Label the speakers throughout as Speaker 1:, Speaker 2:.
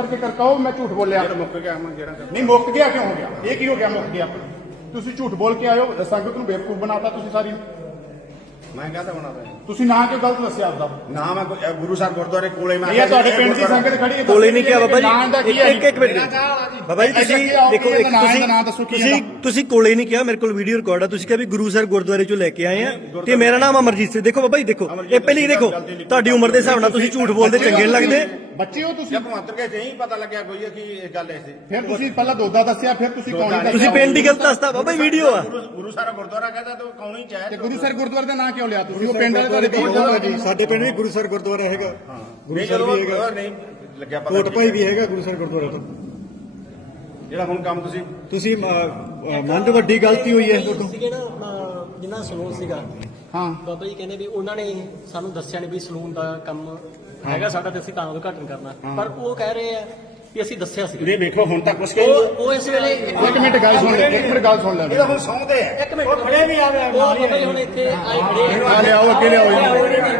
Speaker 1: ਕਰਕੇ ਕਰ ਕਹੋ ਮੈਂ ਝੂਠ ਬੋਲਿਆ।
Speaker 2: ਜਿਹੜਾ ਮੁੱਕ ਗਿਆ ਮੈਂ ਜਿਹੜਾ
Speaker 1: ਨਹੀਂ ਮੁੱਕ ਗਿਆ ਕਿਉਂ ਹੋ ਗਿਆ? ਇਹ ਕੀ ਹੋ ਗਿਆ ਮੁੱਕ ਗਿਆ? ਤੁਸੀਂ ਝੂਠ ਬੋਲ ਕੇ ਆਇਓ ਸੰਗਤ ਨੂੰ ਬੇਵਕੂਫ ਬਣਾਤਾ ਤੁਸੀਂ ਸਾਰੀ।
Speaker 2: ਮੈਂ ਕਹਤਾ ਬਣਾ ਪਿਆ
Speaker 1: ਤੁਸੀਂ ਨਾ ਕਿਉਂ ਗਲਤ ਦੱਸਿਆ ਆਪਦਾ।
Speaker 2: ਨਾ ਮੈਂ ਕੋਈ- ਇਹ ਗੁਰੂ ਸਾਹਿਬ ਗੁਰਦੁਆਰੇ ਕੋਲੇ ਮੈਂ
Speaker 1: ਇਹ ਤੁਹਾਡੇ ਪਿੰਡ ਦੀ ਸੰਗਤ ਖੜੀ ਹੈ
Speaker 3: ਕੋਲੇ ਨਹੀਂ ਕਿਹਾ ਬਾਬਾ
Speaker 1: ਨਾਂ ਦਾ
Speaker 3: ਜੀ।
Speaker 1: ਕੀ ਹੈ
Speaker 3: ਇੱਕ ਇੱਕ ਮਿੰਟ। ਬਾਬਾ ਜੀ ਤੁਸੀਂ ਦੇਖੋ ਇੱਕ ਤੁਸੀਂ
Speaker 1: ਨਾਂ ਦੱਸੋ ਕੀ
Speaker 3: ਤੁਸੀਂ ਤੁਸੀਂ ਕੋਲੇ ਨਹੀਂ ਕਿਹਾ ਮੇਰੇ ਕੋਲ ਵੀਡੀਓ ਰਿਕਾਰਡ ਆ। ਤੁਸੀਂ ਕਿਹਾ ਵੀ ਗੁਰੂ ਸਰ ਗੁਰਦੁਆਰੇ ਚੋਂ ਲੈ ਕੇ ਆਏ ਆ ਤੇ ਮੇਰਾ ਨਾਮ ਅਮਰਜੀਤ ਸਿੰਘ। ਦੇਖੋ ਬਾਬਾ ਜੀ ਦੇਖੋ। ਇਹ ਪਹਿਲੀ ਦੇਖੋ ਤੁਹਾਡੀ ਉਮਰ ਦੇ ਹਿਸਾਬ ਨਾਲ ਤੁਸੀਂ ਝੂਠ ਬੋਲਦੇ ਚੰਗੇ ਨਹੀਂ ਲੱਗਦੇ।
Speaker 1: ਬੱਚੇ ਹੋ ਤੁਸੀਂ।
Speaker 2: ਜਦ ਭਗਵੰਤ ਕੇ ਨਹੀਂ ਪਤਾ ਲੱਗਿਆ ਕੋਈ ਕਿ ਇਹ ਗੱਲ ਐਸੀ।
Speaker 1: ਫਿਰ ਤੁਸੀਂ ਪਹਿਲਾਂ ਦੋਦਾ ਦੱਸਿਆ ਫਿਰ ਤੁਸੀਂ ਕੌਣ ਦੱਸਿਆ
Speaker 3: ਤੁਸੀਂ ਪਿੰਡ ਦੀ ਗੱਲ ਦੱਸਦਾ ਬਾਬਾ ਜੀ ਵੀਡੀਓ ਆ।
Speaker 2: ਗੁਰੂ ਗੁਰੂ ਸਾਹਿਬ ਗੁਰਦੁਆਰਾ ਕਹਿੰਦਾ ਤਾਂ ਕੌਣ ਹੀ
Speaker 1: ਤੇ
Speaker 2: ਚਾਹੇ
Speaker 1: ਗੁਰੂ ਸਰ ਗੁਰਦੁਆਰੇ ਦਾ ਨਾਂ ਕਿਉਂ ਲਿਆ ਤੁਸੀਂ? ਉਹ ਪਿੰਡ ਵਾਲੇ ਤੁਹਾਡੇ ਬਹੁਤ ਜ਼ਿਆਦਾ ਜੀ।
Speaker 4: ਸਾਡੇ ਪਿੰਡ ਵੀ ਗੁਰੂ ਸਰ ਗੁਰਦੁਆਰਾ ਹੈਗਾ। ਗੁਰੂ
Speaker 2: ਨਹੀਂ
Speaker 4: ਸਰ
Speaker 2: ਜਦੋਂ
Speaker 4: ਵੀ ਹੈਗਾ।
Speaker 2: ਨਹੀਂ ਲੱਗਿਆ ਪਤਾ
Speaker 4: ਕੋਟ ਭਾਈ ਵੀ ਹੈਗਾ ਗੁਰੂ ਸਰ ਗੁਰਦੁਆਰਾ ਤੋਂ।
Speaker 2: ਜਿਹੜਾ ਹੁਣ ਕੰਮ ਤੁਸੀਂ
Speaker 4: ਤੁਸੀਂ ਮੰਨ ਲਓ ਵੱਡੀ ਗਲਤੀ ਹੋਈ ਹੈ ਤੁਹਾਡੇ ਤੋਂ।
Speaker 5: ਸੀਗੇ ਨਾ ਆਪਣਾ ਜਿੰਨਾ ਸਲੂਨ ਸੀਗਾ।
Speaker 1: ਹਾਂ।
Speaker 5: ਬਾਬਾ ਜੀ ਕਹਿੰਦੇ ਵੀ ਉਹਨਾਂ ਨੇ ਸਾਨੂੰ ਦੱਸਿਆ ਨਹੀਂ ਵੀ ਸਲੂਨ ਦਾ ਕੰਮ ਹੈਗਾ ਸਾਡਾ ਤੇ ਅਸੀਂ ਤਾਂ ਉਦਘਾਟਨ ਕਰਨਾ। ਪਰ ਉਹ ਕਹਿ ਰਹੇ ਆ ਕਿ ਅਸੀਂ ਦੱਸਿਆ ਸੀ।
Speaker 2: ਇਹ ਵੇਖੋ ਹੁਣ ਤੱਕ ਕੁਛ
Speaker 5: ਉਹ ਉਹ ਇਸ ਵੇਲੇ
Speaker 1: ਇੱਕ ਮਿੰਟ ਗੱਲ ਸੁਣ ਲੈ ਇੱਕ ਮਿੰਟ ਗੱਲ ਸੁਣ ਲੈ।
Speaker 2: ਇਹਦਾ ਹੁਣ ਸੌਂਦੇ ਆ।
Speaker 5: ਇੱਕ ਮਿੰਟ। ਉਹ ਖੜੇ ਵੀ ਆਵੇ ਉਹ ਬਾਬਾ ਜੀ ਹੁਣ ਇੱਥੇ ਆਏ ਖੜੇ ਆ।
Speaker 1: ਆ ਲਿਆਓ ਅੱਗੇ ਲਿਆਓ ਇਹਨੂੰ।
Speaker 6: ਜਿੰਨਾ ਬੋਲਾਂਗੇ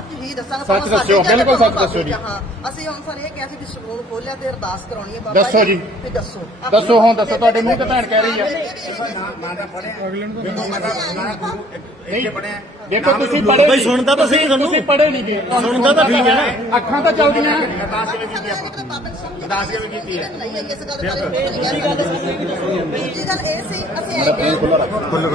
Speaker 6: ਸੱਚ ਹੀ ਦੱਸਾਂਗੇ
Speaker 1: ਸੱਚ ਦੱਸਿਓ, ਬਿਲਕੁਲ ਸੱਚ ਦੱਸਿਓ ਜੀ।
Speaker 6: ਹਾਂ ਅਸੀਂ ਹੁਣ ਸਰ ਇਹ ਕਿਹਾ ਸੀ ਵੀ ਸਲੂਨ ਖੋਲਿਆ ਤੇ ਅਰਦਾਸ ਕਰਾਉਣੀ ਹੈ ਬਾਬਾ
Speaker 1: ਦੱਸੋ ਜੀ।
Speaker 6: ਵੀ ਦੱਸੋ
Speaker 1: ਦੱਸੋ ਹੁਣ ਦੱਸੋ ਤੁਹਾਡੇ ਮੂੰਹ ਤੇ ਭੈਣ ਕਹਿ ਰਹੀ ਹੈ
Speaker 2: ਦੇਖੋ ਤਾਂ
Speaker 1: ਤੁਸੀਂ ਪੜ੍ਹੇ
Speaker 3: ਬਾਈ ਸੁਣਦਾ ਤਾਂ ਸਹੀ ਤੁਹਾਨੂੰ।
Speaker 1: ਤੁਸੀਂ ਪੜ੍ਹੇ ਨਹੀਂ ਗਏ
Speaker 3: ਸੁਣਦਾ ਤਾਂ ਠੀਕ ਹੈ ਨਾ
Speaker 1: ਅੱਖਾਂ ਤਾਂ ਚੱਲਦੀਆਂ
Speaker 2: ਅਰਦਾਸ ਕਿਵੇਂ ਕੀਤੀ ਆਪਾਂ
Speaker 6: ਅਰਦਾਸ ਕਿਵੇਂ ਕੀਤੀ ਹੈ ਨਹੀਂ ਇਸ ਗੱਲ ਬਾਰੇ ਦੂਜੀ ਗੱਲ ਦੂਜੀ ਗੱਲ ਇਹ ਸੀ ਅਸੀਂ ਕਿਹਾ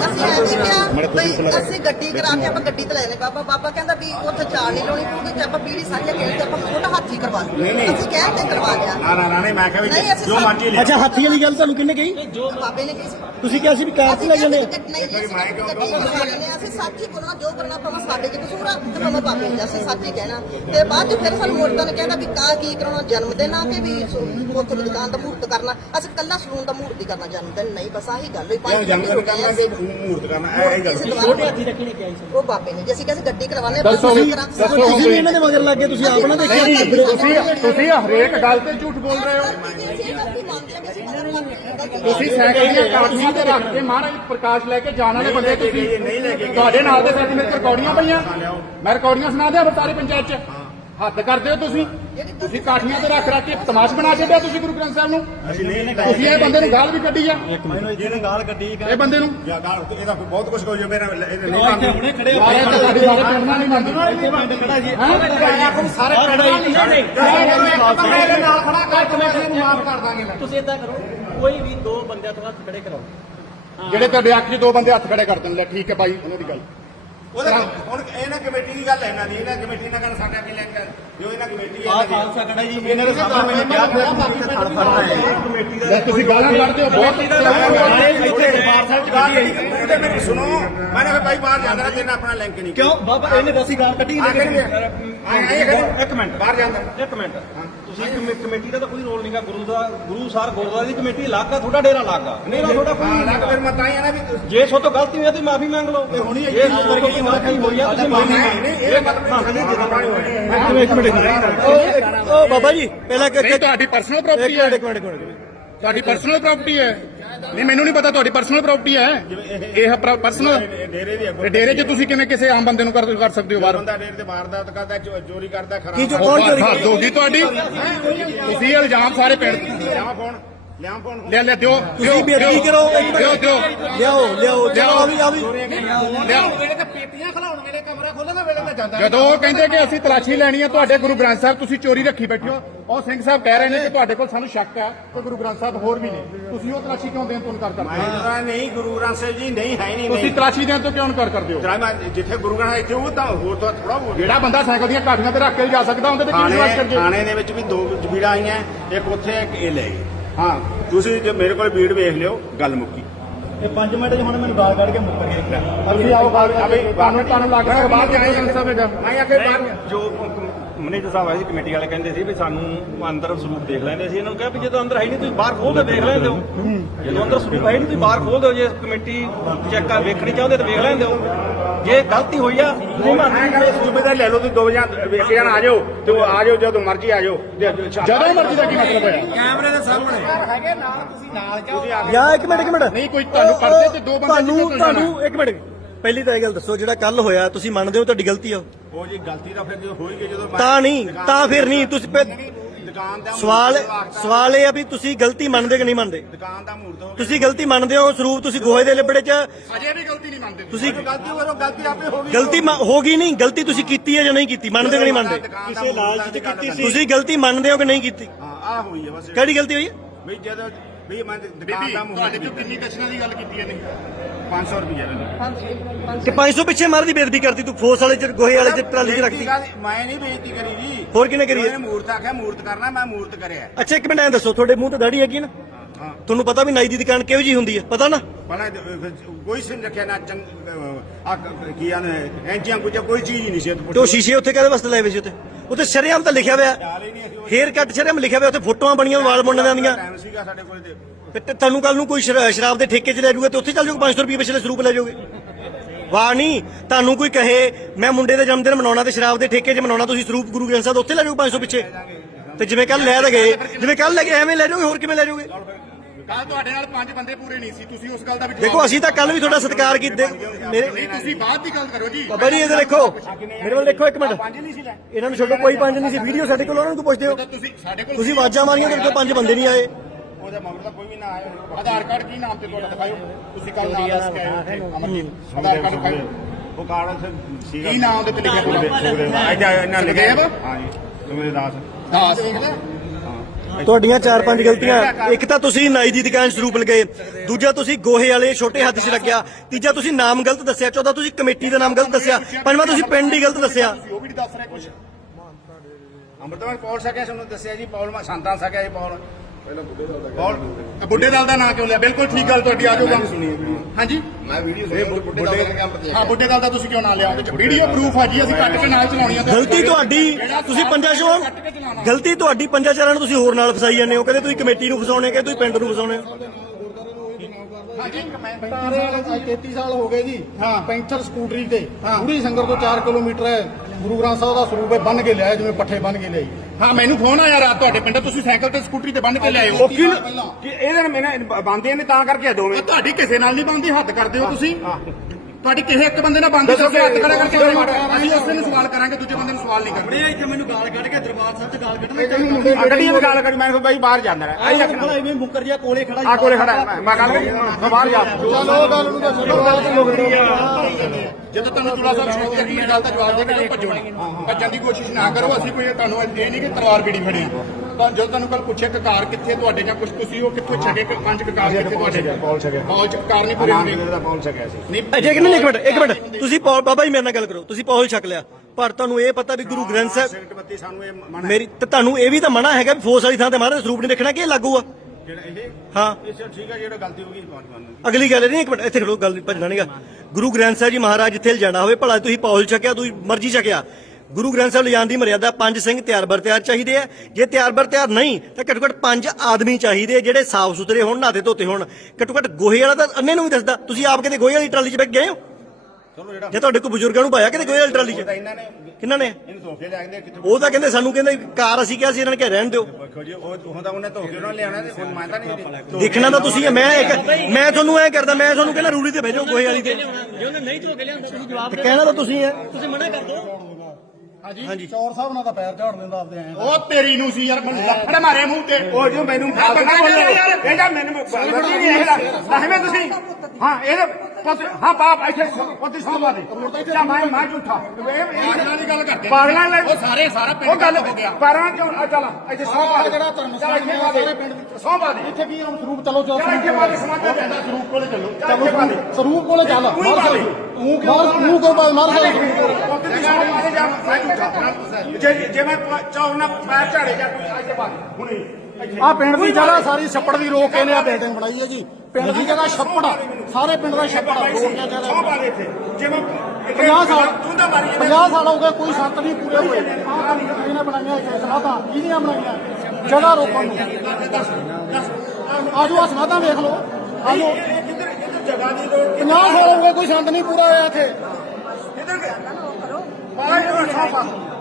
Speaker 6: ਅਸੀਂ ਕਿਹਾ ਬਈ ਅਸੀਂ ਗੱਡੀ ਕਰਾ ਕੇ ਆਪਾਂ ਗੱਡੀ ਤੇ ਲੈ ਲੈ ਬਾਬਾ ਬਾਬਾ ਕਹਿੰਦਾ ਵੀ ਉੱਥੇ ਨਹੀਂ ਲਾਉਣੀ ਪਊਗੀ ਤੇ ਆਪਾਂ ਬੀੜੀ ਸਾਂਝਾ ਖੇਡ ਤੇ ਆਪਾਂ ਛੋਟਾ ਹਾਥੀ ਕਰਵਾ ਲਓ ਅਸੀਂ ਕਹਿ ਤੇ ਕਰਵਾ ਲਿਆ।
Speaker 2: ਨਾ ਨਾ ਨਾ ਨਹੀਂ ਮੈਂ ਕਿਹਾ ਵੀ
Speaker 6: ਨਹੀਂ, ਅਸੀਂ
Speaker 2: ਜੋ
Speaker 6: ਸਭ-
Speaker 2: ਮਰਜ਼ੀ
Speaker 3: ਅੱਛਾ ਹਾਥੀ ਵਾਲੀ ਗੱਲ ਤੁਹਾਨੂੰ ਕਿੰਨੇ ਕਹੀ?
Speaker 6: ਜੋ ਬਾਬੇ ਨੇ ਕਿਹਾ ਸੀ।
Speaker 3: ਤੁਸੀਂ ਕਿਹਾ ਸੀ ਵੀ ਕਾਰ ਤੇ ਲੈ ਜਾਂਦੇ ਹੋ?
Speaker 6: ਨਹੀਂ ਜੀ, ਅਸੀਂ ਗੱਡੀ ਕਰਵਾ ਲੈਂਦੇ ਹਾਂ, ਅਸੀਂ ਸੱਚ ਹੀ ਬੋਲਣਾ ਜੋ ਕਰਨਾ ਭਾਵੇਂ ਸਾਡੇ ਚ ਕਸੂਰ ਆ ਤੇ ਭਾਵੇਂ ਬਾਬੇ ਦਾ ਅਸੀਂ ਸੱਚ ਹੀ ਕਹਿਣਾ। ਤੇ ਬਾਅਦ ਚ ਫਿਰ ਸਾਨੂੰ ਮੁਰਦਾਂ ਨੇ ਕਹਿੰਦਾ ਵੀ ਕਾ ਕੀ ਕਰਾਉਣਾ ਜਨਮ ਦਿਨ ਆ ਕੇ ਵੀ ਉੱਥੇ ਦੁਕਾਨ ਦਾ ਮੂਰਤ ਕਰਨਾ। ਅਸੀਂ ਕੱਲਾ ਸਲੂਨ ਦਾ ਮੂਰਤ ਹੀ ਕਰਨਾ ਜਨਮ ਦਿਨ ਨਹੀਂ ਬਸ ਆਹੀ ਗੱਲ ਹੋਈ।
Speaker 2: ਕਿਉਂ ਜੰਗਲ
Speaker 6: ਹੋ
Speaker 2: ਕਰਨਾ
Speaker 6: ਗਏ
Speaker 2: ਕਿ ਮੂਰਤ ਕਰਨਾ ਇਹ ਇਹ ਗੱਲ
Speaker 6: ਅਸੀਂ
Speaker 5: ਛੋਟੇ ਹਾਥੀ ਰੱਖਣੇ ਕਿਹਾ ਸੀ
Speaker 6: ਉਹ ਬਾਬੇ ਨੇ ਜੇ ਅਸੀਂ ਕਹਿੰਦੇ ਗੱਡੀ ਕਰਵਾਣੇ
Speaker 1: ਦੱਸੋ
Speaker 3: ਤੁਸੀਂ ਵੀ। ਇਹਨਾਂ ਦੇ ਮਗਰ ਲੱਗ ਗਏ ਤੁਸੀਂ ਆਪ ਨਾ ਦੇਖਿਆ?
Speaker 1: ਨਹੀਂ ਤੁਸੀਂ ਤੁਸੀਂ ਹਰੇਕ ਗੱਲ ਤੇ ਝੂਠ ਬੋਲ ਰਹੇ ਹੋ। ਤੁਸੀਂ ਸਾਈਕਲ ਦੀਆਂ ਕਾਪੀਆਂ ਤੇ ਰੱਖ ਕੇ ਮਹਾਰਾਜ ਪ੍ਰਕਾਸ਼ ਲੈ ਕੇ ਜਾਣ ਵਾਲੇ ਬੰਦੇ ਤੁਸੀਂ।
Speaker 2: ਨਹੀਂ ਲੈ ਕੇ ਗਏ।
Speaker 1: ਤੁਹਾਡੇ ਨਾਲ ਦੇ ਸਾਥੀ ਮੇਰੇ ਰਿਕਾਰਡੀਆਂ ਪਈਆਂ। ਮੈਂ ਰਿਕਾਰਡੀਆਂ ਸੁਣਾ ਦਿਆਂ ਸਾਰੇ ਪੰਚਾਇਤ ਚ। ਹੱਦ ਕਰਦੇ ਹੋ ਤੁਸੀਂ। ਤੁਸੀਂ ਕਾਠੀਆਂ ਤੇ ਰੱਖ ਰੱਖ ਕੇ ਤਮਾਸ਼ ਬਣਾ ਛੱਡਿਆ ਤੁਸੀਂ ਗੁਰੂ ਗ੍ਰੰਥ ਸਾਹਿਬ ਨੂੰ।
Speaker 2: ਅਸੀਂ ਨਹੀਂ ਨਹੀਂ
Speaker 1: ਤੁਸੀਂ ਇਹ ਬੰਦੇ ਨੂੰ ਗਾਲ ਵੀ ਕੱਢੀ ਆ।
Speaker 2: ਜਿਹਨੇ ਗਾਲ ਕੱਢੀ
Speaker 1: ਇਹ ਬੰਦੇ ਨੂੰ।
Speaker 2: ਜਾਂ ਗਾਲ ਇਹਦਾ ਬਹੁਤ ਕੁਝ ਹੋ ਜਾਵੇ ਮੇਰਾ ਇਹਨੇ ਨਹੀਂ ਕੰਮ
Speaker 1: ਯਾਰ ਇਹ ਤਾਂ ਸਾਡੀ ਸਾਰੇ ਪਿੰਡ ਨਾਲ ਨਹੀਂ ਮੰਨਦੀ।
Speaker 5: ਸਾਰੇ ਖੜੇ
Speaker 1: ਮੇਰੇ ਨਾਲ ਖੜਾ ਕਰ ਤੇ ਮੈਂ ਤੈਨੂੰ ਮਾਫ ਕਰ ਦਾਂਗੇ। ਮੈਂ
Speaker 5: ਤੁਸੀਂ ਇਦਾਂ ਕਰੋ। ਕੋਈ ਵੀ ਦੋ ਬੰਦਿਆਂ ਤੋਂ ਹੱਥ ਖੜੇ ਕਰੋ
Speaker 1: ਜਿਹੜੇ ਤੁਹਾਡੇ ਅੱਖ 'ਚ ਦੋ ਬੰਦੇ ਹੱਥ ਖੜੇ ਕਰ ਦੇਣ ਲੈ ਠੀਕ ਹੈ ਬਾਈ ਉਹਨਾਂ ਦੀ ਗੱਲ
Speaker 2: ਉਹਦਾ ਹੁਣ ਇਹਨਾਂ ਕਮੇਟੀ ਦੀ ਗੱਲ ਹੈ ਇਹਨਾਂ ਦੀ ਇਹਨਾਂ ਕਮੇਟੀ ਨਾਲ ਗੱਲ ਸਾਡਾ ਕੀ ਹੈ ਜੋ ਇਹਨਾਂ ਕਮੇਟੀ ਆ ਖਾਲਸਾ ਕੜਾ ਜੀ ਇਹਨਾਂ ਦੇ ਸਾਹਮਣੇ ਮੈंने ਕਿਹਾ ਫਿਰ ਬਾਕੀ ਥੜ ਫੜਨਾ ਹੈ ਕਮੇਟੀ
Speaker 1: ਲੈ ਤੁਸੀਂ ਗਾਲਾਂ ਕੱਢਦੇ ਹੋ ਬਹੁਤ
Speaker 2: ਇੱਥੇ ਦਰਬਾਰ ਸਾਹਿਬ ਚ ਗੱਡੀ ਤੇ ਮੇਰੀ ਸੁਣੋ ਮੈਂ ਕਿਹਾ ਭਾਈ ਬਾਹਰ ਜਾਂਦਾ ਤੇਰੇ ਨਾਲ ਆਪਣਾ ਲਿੰਕ ਨਹੀਂ
Speaker 3: ਕਿਉਂ ਬਾਬਾ ਇਹਨੇ ਦਸੀ ਗਾਲ ਕੱਢੀ
Speaker 2: ਆ ਕਹਿੰਦੇ
Speaker 7: ਇੱਕ ਮਿੰਟ
Speaker 2: ਬਾਹਰ ਜਾਂਦਾ
Speaker 7: ਇੱਕ ਮਿੰਟ ਤੁਸੀਂ ਕਮੇ- ਕਮੇਟੀ ਦਾ ਤਾਂ ਕੋਈ ਰੋਲ ਨਹੀਂਗਾ ਗੁਰੂ ਦਾ ਗੁਰੂ ਸਾਹਿਬ ਗੁਰਦੁਆਰੇ ਦੀ ਕਮੇਟੀ ਅਲੱਗ ਆ ਤੁਹਾਡਾ ਡੇਰਾ ਅਲੱਗ ਆ ਨਹੀਂ ਤੁਹਾਡਾ ਕੋਈ
Speaker 2: ਹਾਂ
Speaker 7: ਨਹੀਂ
Speaker 2: ਲੱਗ ਫਿਰ ਮੈਂ ਤਾਂ ਹੀ ਆ ਨਾ ਵੀ
Speaker 7: ਜੇ ਸੋ ਤੋਂ ਗਲਤੀ ਹੋਈ ਤੁਸੀਂ ਮਾਫੀ ਮੰਗ ਲਓ ਤੇ ਹੁਣੀ ਜੇ ਸੋ ਤੋਂ ਕੋਈ ਗਲਤੀ ਹੋਈ ਆ ਤੁਸੀਂ ਮਾਫੀ
Speaker 2: ਨਹੀਂ ਨਹੀਂ ਇਹ ਮਤਲਬ ਨਹੀਂ ਜਿੱਦਾਂ ਪਾਣੀ ਹੋਇਆ
Speaker 3: ਇੱਕ ਮਿੰਟ ਇੱਕ ਮਿੰਟ ਉਹ ਬਾਬਾ ਜੀ ਪਹਿਲਾਂ ਇੱਕ
Speaker 1: ਤੁਹਾਡੀ ਪਰਸਨਲ ਪ੍ਰਾਪਰਟੀ ਹੈ ਤੁਹਾਡੀ ਪਰਸਨਲ ਪ੍ਰਾਪਰਟੀ ਹੈ ਨਹੀਂ ਮੈਨੂੰ ਨਹੀਂ ਪਤਾ ਤੁਹਾਡੀ ਪਰਸਨਲ ਪ੍ਰਾਪਰਟੀ ਹੈ। ਇਹ ਪਰਸਨਲ
Speaker 2: ਡੇਰੇ ਦੀ
Speaker 1: ਤੇ ਡੇਰੇ 'ਚ ਤੁਸੀਂ ਕਿਵੇਂ ਕਿਸੇ ਆਮ ਬੰਦੇ ਨੂੰ ਕਰ ਕਰ ਸਕਦੇ ਹੋ ਬਾਹਰ?
Speaker 2: ਬੰਦਾ ਡੇਰੇ ਤੇ ਵਾਰਦਾਤ ਕਰਦਾ ਚੋਰੀ ਕਰਦਾ ਖਰਾਬ
Speaker 3: ਕੀ ਜੋ ਕੌਣ ਚੋਰੀ
Speaker 1: ਹੱਦ ਹੋ ਗਈ ਤੁਹਾਡੀ ਤੁਸੀਂ ਇਲਜ਼ਾਮ ਸਾਰੇ ਪਿੰਡ
Speaker 2: ਲਿਆਵਾਂ ਫੋਨ ਲਿਆਵਾਂ ਫੋਨ।
Speaker 1: ਲੈ ਲੈ ਦਿਓ
Speaker 3: ਤੁਸੀਂ ਬੇਅਦਬੀ ਕਰੋ ਇੱਕ
Speaker 1: ਦਿਓ
Speaker 3: ਮਿੰਟ।
Speaker 1: ਦਿਓ।
Speaker 3: ਲਿਆਓ ਲਿਆਓ ਲਿਆਓ ਆ ਵੀ ਆ ਵੀ।
Speaker 1: ਲਿਆਓ।
Speaker 2: ਵੇਲੇ ਕਮਰਾ ਖੋਲਣਾ ਵੇਲੇ ਤਾਂ ਜਾਂਦਾ
Speaker 1: ਜਦੋਂ ਉਹ ਕਹਿੰਦੇ ਕਿ ਅਸੀਂ ਤਲਾਸ਼ੀ ਲੈਣੀ ਹੈ ਤੁਹਾਡੇ ਗੁਰੂ ਗ੍ਰੰਥ ਸਾਹਿਬ ਤੁਸੀਂ ਚੋਰੀ ਰੱਖੀ ਬੈਠੇ ਹੋ। ਉਹ ਸਿੰਘ ਸਾਹਿਬ ਕਹਿ ਰਹੇ ਨੇ ਕਿ ਤੁਹਾਡੇ ਕੋਲ ਸਾਨੂੰ ਸ਼ੱਕ ਹੈ ਕਿ ਗੁਰੂ ਗ੍ਰੰਥ ਸਾਹਿਬ ਹੋਰ ਵੀ ਨੇ। ਤੁਸੀਂ ਉਹ ਤਲਾਸ਼ੀ ਕਿਉਂ ਦੇਣ ਤੋਂ ਇਨਕਾਰ ਕਰਦੇ ਹੋ?
Speaker 2: ਮੈਂ ਨਹੀਂ ਗੁਰੂ ਗ੍ਰੰਥ ਸਾਹਿਬ ਜੀ ਨਹੀਂ ਹੈ ਨਹੀਂ
Speaker 1: ਤੁਸੀਂ ਤਲਾਸ਼ੀ ਦੇਣ ਤੋਂ ਕਿਉਂ ਇਨਕਾਰ ਕਰਦੇ ਹੋ?
Speaker 2: ਜਰਾ ਮੈਂ ਜਿੱਥੇ ਗੁਰੂ ਗ੍ਰੰਥ ਇੱਥੇ ਉਹ ਤਾਂ ਹੋਰ ਤਾਂ ਥੋੜਾ ਹੋ
Speaker 1: ਜਿਹੜਾ ਬੰਦਾ ਸਾਈਕਲ ਦੀਆਂ ਕਾਠੀਆਂ ਤੇ ਰੱਖ ਕੇ ਜਾ ਸਕਦਾ ਉਹਦੇ ਤੇ ਕੀ ਵਿਸ਼ਵਾਸ
Speaker 2: ਥਾਣੇ
Speaker 1: ਕਰਦੇ
Speaker 2: ਥਾਣੇ ਦੇ ਵਿੱਚ ਵੀ ਦੋ ਜਬੀੜਾਂ ਆਈਆਂ ਇੱਕ ਉੱਥੇ ਇੱਕ ਇਹ ਲੈ ਗਏ ਹਾਂ। ਤੁਸੀਂ ਜੇ ਮੇਰੇ ਕੋਲ ਵੀਡ ਵੇਖ ਲਿਓ ਗੱਲ ਮੁੱਕੀ।
Speaker 4: ਇਹ 5 ਮਿੰਟ ਚ ਹੁਣ ਮੈਨੂੰ ਗਾਲ ਕੱਢ ਕੇ ਮੁੱਕਰ ਗਿਆ
Speaker 1: ਤੁਸੀਂ ਆਓ ਬਾਹਰ ਅਬੇ ਤੁਹਾਨੂੰ ਤੁਹਾਨੂੰ ਲੱਗ ਰਿਹਾ ਬਾਹਰ ਜਾਏ ਸਿੰਘ ਸਾਹਿਬ ਇਹਦਾ?
Speaker 2: ਮੈਂ ਆਖੇ ਬਾਹਰ
Speaker 7: ਜੋ ਮੈਨੇਜਰ ਸਾਹਿਬ ਆਏ ਸੀ ਕਮੇਟੀ ਵਾਲੇ ਕਹਿੰਦੇ ਸੀ ਵੀ ਸਾਨੂੰ ਅੰਦਰ ਸਰੂਪ ਦੇਖ ਲੈਂਦੇ ਸੀ। ਇਹਨਾਂ ਨੂੰ ਕਿਹਾ ਵੀ ਜਦੋਂ ਅੰਦਰ ਹੈ ਨਹੀਂ ਤੁਸੀਂ ਬਾਹਰ ਖੋਲ ਕੇ ਦੇਖ ਲੈਂਦੇ ਹੋ। ਜਦੋਂ ਅੰਦਰ ਸਰੂਪ ਹੈ ਨਹੀਂ ਤੁਸੀਂ ਬਾਹਰ ਖੋਲ ਦਿਓ। ਜੇ ਕਮੇਟੀ ਚੈੱਕ ਕਰ ਵੇਖਣੀ ਚਾਹੁੰਦੇ ਤਾਂ ਵੇਖ ਲੈਂਦੇ ਹੋ। ਜੇ ਗਲਤੀ ਹੋਈ ਆ
Speaker 2: ਲੈ ਲਓ ਤੁਸੀਂ ਦੋ ਜਾਂ ਇੱਕ ਜਣ ਆ ਜਾਓ ਤੇ ਉਹ ਆ ਜਾਓ ਜਦੋਂ ਮਰਜ਼ੀ ਆ ਜਾਓ।
Speaker 1: ਜਦੋਂ ਮਰਜ਼ੀ ਦਾ ਕੀ ਮਤਲਬ ਹੋਇਆ?
Speaker 2: ਕੈਮਰੇ ਦੇ ਸਾਹਮਣੇ। ਹੈਗੇ ਨਾਲ ਤੁਸੀਂ ਨਾਲ ਜਾਓ।
Speaker 3: ਯਾ ਇੱਕ ਮਿੰਟ ਇੱਕ ਮਿੰਟ।
Speaker 1: ਨਹੀਂ ਕੋਈ ਤੁਹਾਨੂੰ ਕਰਦੇ ਤੇ ਦੋ ਬੰਦੇ
Speaker 3: ਤੁਹਾਨੂੰ ਤੁਹਾਨੂੰ ਇੱਕ ਮਿੰਟ। ਪਹਿਲੀ ਤਾਂ ਇਹ ਗੱਲ ਦੱਸੋ ਜਿਹੜਾ ਕੱਲ ਹੋਇਆ ਤੁਸੀਂ ਮੰਨਦੇ ਹੋ ਤੁਹਾਡੀ ਗਲਤੀ ਆ? ਉਹ?
Speaker 2: ਉਹ ਜੀ ਗਲਤੀ ਤਾਂ ਫਿਰ ਜਦੋਂ ਹੋਈ ਗਈ ਜਦੋਂ
Speaker 3: ਤਾਂ ਨਹੀਂ ਤਾਂ ਫਿਰ ਨਹੀਂ ਤੁਸੀਂ
Speaker 2: ਦੁਕਾਨ ਦਾ
Speaker 3: ਸਵਾਲ ਸਵਾਲ ਇਹ ਆ ਵੀ ਤੁਸੀਂ ਗਲਤੀ ਮੰਨਦੇ ਕਿ ਨਹੀਂ ਮੰਨਦੇ?
Speaker 2: ਦੁਕਾਨ ਦਾ ਮੂਰਤ ਹੋ
Speaker 3: ਤੁਸੀਂ ਗਲਤੀ ਮੰਨਦੇ ਹੋ ਸਰੂਪ ਤੁਸੀਂ ਗੋਹੇ ਦੇ ਲਿਬੜੇ ਚ?
Speaker 1: ਅਜੇ ਵੀ ਗਲਤੀ ਨਹੀਂ ਮੰਨਦੇ।
Speaker 3: ਤੁਸੀਂ
Speaker 2: ਗਲਤੀ ਹੋ ਗਈ ਗਲਤੀ ਆਪੇ ਹੋ ਗਈ।
Speaker 3: ਗਲਤੀ ਹੋ ਗਈ ਨਹੀਂ ਗਲਤੀ ਤੁਸੀਂ ਕੀਤੀ ਹੈ ਜਾਂ ਨਹੀਂ ਕੀਤੀ? ਮੰਨਦੇ ਕਿ ਨਹੀਂ ਮੰਨਦੇ?
Speaker 2: ਕਿਸੇ ਲਾਲਚ ਚ ਕੀਤੀ ਸੀ।
Speaker 3: ਤੁਸੀਂ ਗਲਤੀ ਮੰਨਦੇ ਹੋ ਕਿ ਨਹੀਂ ਕੀਤੀ?
Speaker 2: ਹਾਂ। ਆ ਹੋਈ ਹੈ ਬਸ।
Speaker 3: ਕਿਹੜੀ ਗਲਤੀ ਹੋਈ? ਹੈ
Speaker 2: ਵੀ ਜਦੋਂ ਵੀ ਮੈਂ ਦੁਕਾਨ ਦਾ
Speaker 1: ਤੁਹਾਡੇ
Speaker 2: ਮੂਰਤ
Speaker 1: ਤੋਂ ਕਿੰਨੀ ਕਸ਼ਨਾਂ ਦੀ ਗੱਲ ਕੀਤੀ ਇਹਨੇ?
Speaker 2: 500 ਰੁਪਏ
Speaker 3: ਕਿ 500 ਪਿੱਛੇ ਮਾਰਦੀ ਬੇਇੱਜ਼ਤੀ ਕਰਦੀ ਤੂੰ ਫੋਰਸ ਵਾਲੇ ਚ ਗੋਹੇ ਵਾਲੇ ਚ ਟਰਾਲੀ ਚ ਰੱਖਦੀ
Speaker 2: ਮੈਂ ਨਹੀਂ ਬੇਇੱਜ਼ਤੀ ਕਰੀ ਜੀ।
Speaker 3: ਹੋਰ ਕਿਹਨੇ ਕਰੀ ਹੈ?
Speaker 2: ਉਹਨੇ ਮੂਰਤ ਆਖਿਆ ਮੂਰਤ ਕਰਨਾ ਮੈਂ ਮੂਰਤ ਕਰਿਆ।
Speaker 3: ਅੱਛਾ ਇੱਕ ਮਿੰਟ ਐਂ ਦੱਸੋ ਤੁਹਾਡੇ ਮੂੰਹ ਤੇ ਦਾੜੀ ਹੈਗੀ ਨਾ?
Speaker 2: ਹਾਂ।
Speaker 3: ਤੁਹਾਨੂੰ ਪਤਾ ਵੀ ਨਾਈ ਦੀ ਦੁਕਾਨ ਕਿਹੋ ਜੀ ਹੁੰਦੀ ਹੈ ਪਤਾ ਨਾ?
Speaker 2: ਬਣਾ ਕੋਈ ਸਿਰ ਰੱਖਿਆ ਨਾ ਚੰਗ ਆ ਕੀ ਆਨੇ ਐਂਚੀਆਂ ਕੁਝ ਕੋਈ ਚੀਜ਼ ਹੀ ਨਹੀਂ ਸੀ
Speaker 3: ਤੇ ਉਹ ਸ਼ੀਸ਼ੇ ਉੱਥੇ ਕਾਹਦੇ ਵਾਸਤੇ ਲਾਏ ਹੋਏ ਸੀ ਉੱਥੇ? ਉੱਥੇ ਸ਼ਰੇਆਮ ਤਾਂ ਲਿਖਿਆ ਹੋਇਆ। ਹੇਅਰ ਕੱਟ ਸ਼ਰੇਆਮ ਲਿਖਿਆ ਹੋਇਆ ਉੱਥੇ ਫੋਟੋਆਂ ਬਣੀਆਂ ਵਾਲ ਮੁੰਡਿਆਂ ਦੀਆਂ।
Speaker 2: ਟਾਈਮ ਸੀਗਾ ਸਾਡੇ ਕੋਲ ਤੇ
Speaker 3: ਤੁਹਾਨੂੰ ਕੱਲ ਨੂੰ ਕੋਈ ਸ਼ਰਾ- ਸ਼ਰਾਬ ਦੇ ਠੇਕੇ 'ਚ ਲੈ ਜਾਊਗਾ ਤੇ ਉੱਥੇ ਚੱਲ ਜਾਊਗਾ 500 ਰੁਪਏ ਪਿਛਲੇ ਸਰੂਪ ਲੈ ਜਾਓਗੇ। ਵਾਹ ਨਹੀਂ ਤੁਹਾਨੂੰ ਕੋਈ ਕਹੇ ਮੈਂ ਮੁੰਡੇ ਦਾ ਜਨਮ ਦਿਨ ਮਨਾਉਣਾ ਤੇ ਸ਼ਰਾਬ ਦੇ ਠੇਕੇ 'ਚ ਮਨਾਉਣਾ ਤੁਸੀਂ ਸਰੂਪ ਗੁਰੂ ਗ੍ਰੰਥ ਸਾਹਿਬ ਉੱਥੇ ਲੈ ਜਾਓਗੇ 500 ਪਿੱਛੇ। ਤੇ ਜਿਵੇਂ ਕੱਲ ਲੈ ਗਏ ਜਿਵੇਂ ਕੱਲ ਲੈ ਕੇ ਐਵੇਂ ਲੈ ਜਾਓਗੇ ਹੋਰ ਕਿਵੇਂ ਲੈ ਜਾਓਗੇ?
Speaker 1: ਕੱਲ ਤੁਹਾਡੇ ਨਾਲ ਪੰਜ ਬੰਦੇ ਪੂਰੇ ਨਹੀਂ ਸੀ ਤੁਸੀਂ ਉਸ ਗੱਲ ਦਾ ਵੀ ਜਵਾਬ
Speaker 3: ਦੇਖੋ ਅਸੀਂ ਤਾਂ ਕੱਲ ਵੀ ਤੁਹਾਡਾ ਸਤਿਕਾਰ ਕੀਤੇ। ਮੇਰੇ
Speaker 1: ਨਹੀਂ ਤੁਸੀਂ ਬਾਅਦ ਦੀ ਗੱਲ ਕਰੋ ਜੀ।
Speaker 3: ਬਾਬਾ ਜੀ ਇਹਦੇ ਦੇਖੋ ਮੇਰੇ ਵੱਲ ਦੇਖੋ ਇੱਕ ਮਿੰਟ।
Speaker 2: ਪੰਜ ਨਹੀਂ ਸੀ ਲੈ।
Speaker 3: ਇਹਨਾਂ ਨੂੰ ਛੱਡੋ ਕੋਈ ਪੰਜ ਨਹੀਂ ਸੀ। ਵੀਡੀਓ ਸਾਡੇ ਕੋਲ ਉਹਨਾਂ ਨੂੰ ਪੁੱਛਦੇ ਹੋ।
Speaker 1: ਤੁਸੀਂ ਸਾਡੇ ਕੋਲ
Speaker 3: ਤੁਸੀਂ ਆਵਾਜ਼ਾਂ ਮਾਰੀਆਂ ਤੁਹਾਡੇ ਕੋਲ ਪੰਜ ਬੰਦੇ ਨਹੀਂ ਆਏ।
Speaker 2: ਉਹਦਾ ਤਾਂ ਕੋਈ ਵੀ ਨਾ ਆਇਆ
Speaker 1: ਆਧਾਰ ਕਾਰਡ ਕੀ ਨਾਮ ਤੇ ਤੁਹਾਡਾ ਦਿਖਾਓ ਤੁਸੀਂ ਕੱਲ ਨਾਮ ਦੱਸ ਕੇ ਆਏ ਹੋ ਅਮਰਜੀਤ ਆਧਾਰ ਕਾਰਡ ਦਿਖਾਓ
Speaker 2: ਉਹ ਕਾਰਡ ਉੱਥੇ ਸੀਗਾ।
Speaker 1: ਕੀ ਨਾਮ ਉਹਦੇ ਤੇ ਲਿਖਿਆ ਹੋਇਆ
Speaker 2: ਇੱਥੇ ਇਹਨਾਂ ਲਿਖਿਆ।
Speaker 1: ਸੁਖਦੇਵ?
Speaker 2: ਹਾਂ ਜੀ ਤੁਮੇ ਦਾਸ।
Speaker 1: ਦਾਸ ਦੇਖ ਲੈ
Speaker 3: ਤੁਹਾਡੀਆਂ ਚਾਰ ਪੰਜ ਗਲਤੀਆਂ, ਇੱਕ ਤਾਂ ਤੁਸੀਂ ਨਾਈ ਦੀ ਦੁਕਾਨ ਸਰੂਪ ਲਗਾਏ ਦੂਜਾ ਤੁਸੀਂ ਗੋਹੇ ਵਾਲੇ ਛੋਟੇ ਹੱਥ 'ਚ ਰੱਖਿਆ ਤੀਜਾ ਤੁਸੀਂ ਨਾਮ ਗਲਤ ਦੱਸਿਆ, ਚੌਥਾ ਤੁਸੀਂ ਕਮੇਟੀ ਦਾ ਨਾਮ ਗਲਤ ਦੱਸਿਆ, ਪੰਜਵਾਂ ਤੁਸੀਂ ਪਿੰਡ ਹੀ ਗਲਤ ਦੱਸਿਆ।
Speaker 1: ਤੁਸੀਂ ਉਹ ਵੀ ਦੱਸ ਰਹੇ ਕੁਝ
Speaker 2: ਅੰਮ੍ਰਿਤਵਾਨ ਪੌਲ ਸਕਿਆ ਸਾਨੂੰ ਦੱਸਿਆ ਜੀ, ਪੌਲ ਮੈਂ ਸੰਤਾਂ ਸਕਿਆ ਜੀ, ਪੌਲ। ਪੌਲ
Speaker 1: ਬੁੱਢੇ ਦਲ ਦਾ ਨਾਂ ਕਿਉਂ ਲਿਆ? ਬਿਲਕੁਲ ਠੀਕ ਗੱਲ ਤੁਹਾਡੀ ਆ ਜਾਊਗਾ ਹਾਂਜੀ?
Speaker 2: ਮੈਂ ਵੀਡੀਓ ਸੁਣੀ ਬੁੱਢੇ ਦਾ ਕੰਮ ਤੇ
Speaker 1: ਹਾਂ ਬੁੱਢੇ ਦਲ ਦਾ ਤੁਸੀਂ ਕਿਉਂ ਨਾਂ ਲਿਆ? ਉਹਦੇ ਚ ਵੀਡੀਓ ਪ੍ਰੂਫ ਆ ਜੀ ਅਸੀਂ ਕੱਟ ਕੇ ਨਾਲ ਚਲਾਉਣੀ ਆ
Speaker 3: ਗਲਤੀ ਤੁਹਾਡੀ ਤੁਸੀਂ ਪੰਜਾ ਚੋਂ ਗਲਤੀ ਤੁਹਾਡੀ ਪੰਜਾ ਚਾਰਾਂ ਨੂੰ ਤੁਸੀਂ ਹੋਰ ਨਾਲ ਫਸਾਈ ਜਾਂਦੇ ਹੋ ਕਹਿੰਦੇ ਤੁਸੀਂ ਕਮੇਟੀ ਨੂੰ ਫਸਾਉਣੇ ਕਹਿੰਦੇ ਤੁਸੀਂ ਪਿੰਡ ਨੂੰ ਫਸਾਉਣੇ? ਹੋ
Speaker 1: ਹਾਂਜੀ।
Speaker 4: ਸਾਰੇ 33 ਸਾਲ ਹੋ ਗਏ ਜੀ। ਹਾਂ। ਪੈਂਥਰ ਸਕੂਟਰੀ ਤੇ। ਪੂਰੀ ਸੰਗਰ ਤੋਂ 4 ਕਿਲੋਮੀਟਰ ਹੈ। ਗੁਰੂ ਗ੍ਰੰਥ ਸਾਹਿਬ ਦਾ ਸਰੂਪ ਹੈ ਬੰਨ ਕੇ ਲਿਆਇਆ ਜਿਵੇਂ ਪੱਠੇ ਬੰਨ ਕੇ ਲਿਆਈ।
Speaker 1: ਹਾਂ ਮੈਨੂੰ ਫੋਨ ਆਇਆ ਰਾਤ ਤੁਹਾਡੇ ਪਿੰਡ ਤੁਸੀਂ ਸਾਈਕਲ ਤੇ ਸਕੂਟਰੀ ਤੇ ਬੰਨ ਕੇ ਲਿਆਏ ਹੋ
Speaker 2: ਕਿ ਇਹਦੇ ਨਾਲ ਮੈਨੇ ਬੰਦੇ ਨੇ ਤਾਂ ਕਰਕੇ ਦੋਵੇਂ?
Speaker 1: ਤੁਹਾਡੀ ਕਿਸੇ ਨਾਲ ਨਹੀਂ ਬੰਦੀ ਹੱਦ ਕਰਦੇ ਹੋ ਤੁਸੀਂ। ਤੁਹਾਡੀ ਕਿਸੇ ਇੱਕ ਬੰਦੇ ਨਾਲ ਬੰਦੀ ਤੁਸੀਂ ਹੱਦ ਖੜਾ ਕਰਕੇ ਅਸੀਂ ਉਸੇ ਨੂੰ ਸਵਾਲ ਕਰਾਂਗੇ ਦੂਜੇ ਬੰਦੇ ਨੂੰ ਸਵਾਲ ਨਹੀਂ ਕਰਦੇ।
Speaker 4: ਇੱਥੇ ਮੈਨੂੰ ਗਾਲ ਕੱਢ ਕੇ ਦਰਬਾਰ ਸਾਹਿਬ ਤੇ ਗਾਲ ਕੱਢਣਾ
Speaker 2: ਗੱਡੀਆਂ ਦੀ ਗੱਲ ਕਰੀ ਮੈਂ ਕਿਹਾ ਬਾਈ ਬਾਹਰ ਜਾਂਦਾ ਰਿਹਾ ਆਈ ਰੱਖਣਾ
Speaker 4: ਐਵੇਂ ਮੁੱਕਰ ਜਿਹਾ ਕੋਲੇ ਖੜਾ
Speaker 2: ਆ ਕੋਲੇ ਖੜਾ ਮੈਂ- ਗੱਲ ਕਰੀ ਮੈਂ ਬਾਹਰ ਜਾ।
Speaker 4: ਚਲੋ ਗੱਲ ਨੂੰ ਤਾਂ ਛੱਡੋ ਬਾਤ ਲੋਕ
Speaker 1: ਜਦੋਂ ਤੁਹਾਨੂੰ ਤੁਲਾ ਸਾਹਿਬ ਸ਼ੌਕ ਲੱਗੀ ਇਹ ਗੱਲ ਦਾ ਜਵਾਬ ਦੇ ਕੇ ਭੱਜੋ ਨਹੀਂ। ਭੱਜਣ ਦੀ ਕੋਸ਼ਿਸ਼ ਨਾ ਕਰੋ। ਅਸੀਂ ਕੋਈ ਤੁਹਾਨੂੰ ਇਹ ਨਹੀਂ ਕਿ ਤਲਵਾਰ ਬੀੜੀ ਫੜੇ ਤਾਂ ਜਦੋਂ ਤੁਹਾਨੂੰ ਕੱਲ ਪੁੱਛੇ ਕਕਾਰ ਕਿੱਥੇ ਤੁਹਾਡੇ ਜਾਂ ਕੁਝ ਤੁਸੀਂ ਉਹ ਕਿੱਥੋਂ ਛਕੇ ਕਿ ਪੰਜ ਕਕਾਰ ਕਿੱਥੇ ਤੁਹਾਡੇ?
Speaker 2: ਪੌਲ ਛਕਿਆ।
Speaker 1: ਚ ਕਕਾਰ ਨਹੀਂ ਪੂਰੇ ਹੁੰਦੇ?
Speaker 2: ਦਾ ਪੌਲ ਛਕਿਆ ਸੀ।
Speaker 1: ਨਹੀਂ
Speaker 3: ਅਜੇ ਕਿ ਨਹੀਂ ਇੱਕ ਮਿੰਟ ਇੱਕ ਮਿੰਟ। ਤੁਸੀਂ ਪੌਲ ਬਾਬਾ ਜੀ ਮੇਰੇ ਨਾਲ ਗੱਲ ਕਰੋ। ਤੁਸੀਂ ਪੌਲ ਛਕ ਲਿਆ। ਪਰ ਤੁਹਾਨੂੰ ਇਹ ਪਤਾ ਵੀ ਗੁਰੂ ਗ੍ਰੰਥ ਸਾਹਿਬ
Speaker 2: ਮਨ
Speaker 3: ਮੇਰੀ ਤੇ ਤੁਹਾਨੂੰ ਇਹ ਵੀ ਤਾਂ ਮਨਾ ਹੈਗਾ ਵੀ ਫੋਰਸ ਵਾਲੀ ਥਾਂ ਤੇ ਮਹਾਰਾਜ ਸਰੂਪ ਨਹੀਂ ਰੱਖਣਾ ਕਿ ਇਹ ਲਾਗੂ ਆ।
Speaker 2: ਜਿਹੜਾ ਇਹ
Speaker 3: ਹਾਂ।
Speaker 2: ਇਹ ਠੀਕ ਹੈ ਜਿਹੜਾ ਗਲਤੀ ਹੋ ਗਈ ਪਹੁੰਚ ਬੰਦ
Speaker 3: ਅਗਲੀ ਗੱਲ ਨਹੀਂ ਇੱਕ ਮਿੰਟ ਇੱਥੇ ਖੜੋ ਗੱਲ ਨਹੀਂ ਭੱਜਣਾ ਨਹੀਂਗਾ। ਗੁਰੂ ਗ੍ਰੰਥ ਸਾਹਿਬ ਜੀ ਮਹਾਰਾਜ ਜਿੱਥੇ ਲਿਜਾਣਾ ਹੋਵੇ ਭਲਾ ਤੁਸੀਂ ਪੌਲ ਛਕਿਆ ਤੁਸੀਂ ਮਰਜ਼ੀ ਛਕਿਆ। ਗੁਰੂ ਗ੍ਰੰਥ ਸਾਹਿਬ ਲਿਜਾਣ ਦੀ ਮਰਿਆਦਾ ਪੰਜ ਸਿੰਘ ਤਿਆਰ ਬਰ ਤਿਆਰ ਚਾਹੀਦੇ ਆ। ਜੇ ਤਿਆਰ ਬਰ ਤਿਆਰ ਨਹੀਂ ਤਾਂ ਘੱਟੋ ਘੱਟ ਪੰਜ ਆਦਮੀ ਚਾਹੀਦੇ ਜਿਹੜੇ ਸਾਫ਼ ਸੁਥਰੇ ਹੋਣ ਨਾਤੇ ਧੋਤੇ ਹੋਣ। ਘੱਟੋ ਘੱਟ ਗੋਹੇ ਵਾਲਾ ਤਾਂ ਅੰਨੇ ਨੂੰ ਵੀ ਦੱਸਦਾ ਤੁਸੀਂ ਆਪ ਕਿਤੇ ਗੋਹੇ ਵਾਲੀ ਟਰਾਲੀ 'ਚ ਬੈਠ ਗਏ ਹੋ? ਜੇ ਤੁਹਾਡੇ ਕੋਈ ਬਜ਼ੁਰਗਾਂ ਨੂੰ ਪਾਇਆ ਕਿਤੇ ਗੋਹੇ ਵਾਲੀ ਟਰਾਲੀ 'ਚ?
Speaker 2: ਤਾਂ ਇਹਨਾਂ ਨੇ
Speaker 3: ਕਿੰਨਾਂ ਨੇ?
Speaker 2: ਇਹਨੂੰ ਧੋਖੇ ਲੈ ਕੇ ਕਿੱਥੇ
Speaker 3: ਉਹ ਤਾਂ ਕਹਿੰਦੇ ਸਾਨੂੰ ਕਹਿੰਦੇ ਕਾਰ ਅਸੀਂ ਕਿਹਾ ਸੀ ਇਹਨਾਂ ਨੇ ਕਿਹਾ ਰਹਿਣ ਦਿਓ। ਦੇਖਣਾ ਤਾਂ ਤੁਸੀਂ ਮੈਂ ਇੱਕ ਮੈਂ ਤੁਹਾਨੂੰ ਐ ਕਰਦਾ ਮੈਂ ਤੁਹਾਨੂੰ ਕਹਿੰਦਾ ਰੂੜੀ ਤੇ ਬਹਿ ਜਾਓ ਗੋਹੇ ਵਾਲੀ ਤੇ।
Speaker 5: ਜੇ ਉਹਨੇ ਨਹੀਂ ਧੋ ਕੇ ਲਿਆਂਦਾ ਤੁਸੀਂ ਜਵਾਬ
Speaker 3: ਕਹਿਣਾ ਤਾਂ ਤੁਸੀਂ ਆ
Speaker 5: ਤੁਸੀਂ ਮਨਾ ਕਰ ਦਿਓ।
Speaker 3: ਹਾਂਜੀ।
Speaker 4: ਚੌਰ ਸਾਹਿਬ ਨਾਲ ਤਾਂ ਪੈਰ ਝਾੜ ਦਿੰਦਾ ਆਪਦੇ ਐਂ।
Speaker 1: ਉਹ ਤੇਰੀ ਨੂੰ ਸੀ ਯਾਰ ਮੈਨੂੰ ਲੱਫੜ ਮਾਰੇ ਮੂੰਹ ਤੇ।
Speaker 2: ਉਹ ਜੋ ਮੈਨੂੰ ਫਾਲਤੂ ਨਾ ਬੋਲੋ ਇਹਦਾ ਮੈਨੂੰ ਨਹੀਂ ਇਹ ਲਾਹਵੇਂ ਤੁਸੀਂ। ਹਾਂ ਇਹਦੇ ਪੁੱਤ ਹਾਂ ਬਾਪ ਇੱਥੇ ਪੁੱਤ ਸੌਂਪਾ ਦੇ ਜਾਂ ਮੈਂ ਮੈਂ ਝੂਠਾ
Speaker 1: ਪਾਗਲਾਂ ਦੀ ਗੱਲ ਕਰਦੇ
Speaker 2: ਪਾਗਲਾਂ ਲੈ
Speaker 1: ਉਹ ਸਾਰੇ ਸਾਰਾ
Speaker 2: ਉਹ
Speaker 1: ਪਿੰਡ
Speaker 2: ਗੱਲ
Speaker 1: ਹੋ ਗਿਆ।
Speaker 2: ਪਾਰਾਂ ਕਿਉਂ ਆ ਚੱਲ ਇੱਥੇ ਸੌਂਪਾ ਦੇ
Speaker 4: ਜਿਹੜਾ ਧਰਮ
Speaker 2: ਚੱਲ ਇੱਥੇ ਪਾ
Speaker 4: ਸਾਰੇ
Speaker 2: ਦੇ
Speaker 4: ਪਿੰਡ ਵਿੱਚ।
Speaker 2: ਸੌਂਪਾ ਦੇ
Speaker 4: ਇੱਥੇ ਕੀ ਹੁਣ ਸਰੂਪ ਚਲੋ ਚਲੋ
Speaker 2: ਚੱਲ ਇੱਥੇ ਪਾ ਦੇ ਸਮਾਧੀ ਦੇ
Speaker 1: ਸਰੂਪ ਕੋਲੇ ਚੱਲੋ।
Speaker 2: ਚੱਲ ਇੱਥੇ ਪਾ ਦੇ
Speaker 4: ਸਰੂਪ ਕੋਲੇ ਚੱਲ।
Speaker 2: ਤੂੰ ਹੀ ਪਾ ਦੇ।
Speaker 4: ਤੂੰ ਕਿਉਂ ਤੂੰ ਕਿਉਂ ਬਾਈ ਮਾਰ ਸਕਦਾ
Speaker 2: ਪੁੱਤ ਦੀ ਸੌਂਪਾ ਦੇ ਜਾਂ ਮੈਂ ਝੂਠਾ। ਜੇ ਜੇ ਮੈਂ ਚਾਹਉਣਾ ਪੈਰ ਝਾੜੇ ਜਾਂ ਕੋਈ ਇੱਥੇ ਪਾ ਦੇ ਹੁਣੇ।
Speaker 4: ਆ ਪਿੰਡ ਦੀ ਜਗ੍ਹਾ ਸਾਰੀ ਛੱਪੜ ਦੀ ਰੋਕ ਕੇ ਨੇ ਆ ਬਿਲਡਿੰਗ ਬਣਾਈ ਹੈ ਜੀ ਪਿੰਡ ਦੀ ਜਗ੍ਹਾ ਛੱਪੜ ਆ। ਸਾਰੇ ਪਿੰਡ ਦਾ ਛੱਪੜ ਆ। ਰੋਕ ਕੇ ਜਗ੍ਹਾ
Speaker 2: ਇੱਥੇ। ਜੇ ਮੈਂ
Speaker 4: 50 ਸਾਲ
Speaker 2: ਤੂੰ ਤਾਂ ਮਾਰੀ
Speaker 4: 50 ਸਾਲ ਹੋ ਗਏ ਕੋਈ ਸੰਤ ਨਹੀਂ ਪੂਰੇ ਹੋਏ। ਇਹਨੇ ਬਣਾਈਆਂ ਇੱਥੇ ਸਮਾਧਾਂ। ਕਿਹਦੀਆਂ ਬਣਾਈਆਂ? ਜਗ੍ਹਾ ਰੋਕਣ ਨੂੰ। ਆਜੋ ਆ ਸਮਾਧਾਂ ਵੇਖ ਲਓ। ਆਜੋ।
Speaker 2: ਕਿੱਧਰ ਕਿੱਧਰ ਜਗ੍ਹਾ ਦੀ ਲੋੜ
Speaker 4: 50 ਸਾਲ ਹੋ ਗਏ ਕੋਈ ਸੰਤ ਨਹੀਂ ਪੂਰਾ ਹੋਇਆ ਇੱਥੇ।
Speaker 2: ਵਾਹਿਗੁਰੂ ਸਾਹਿਬ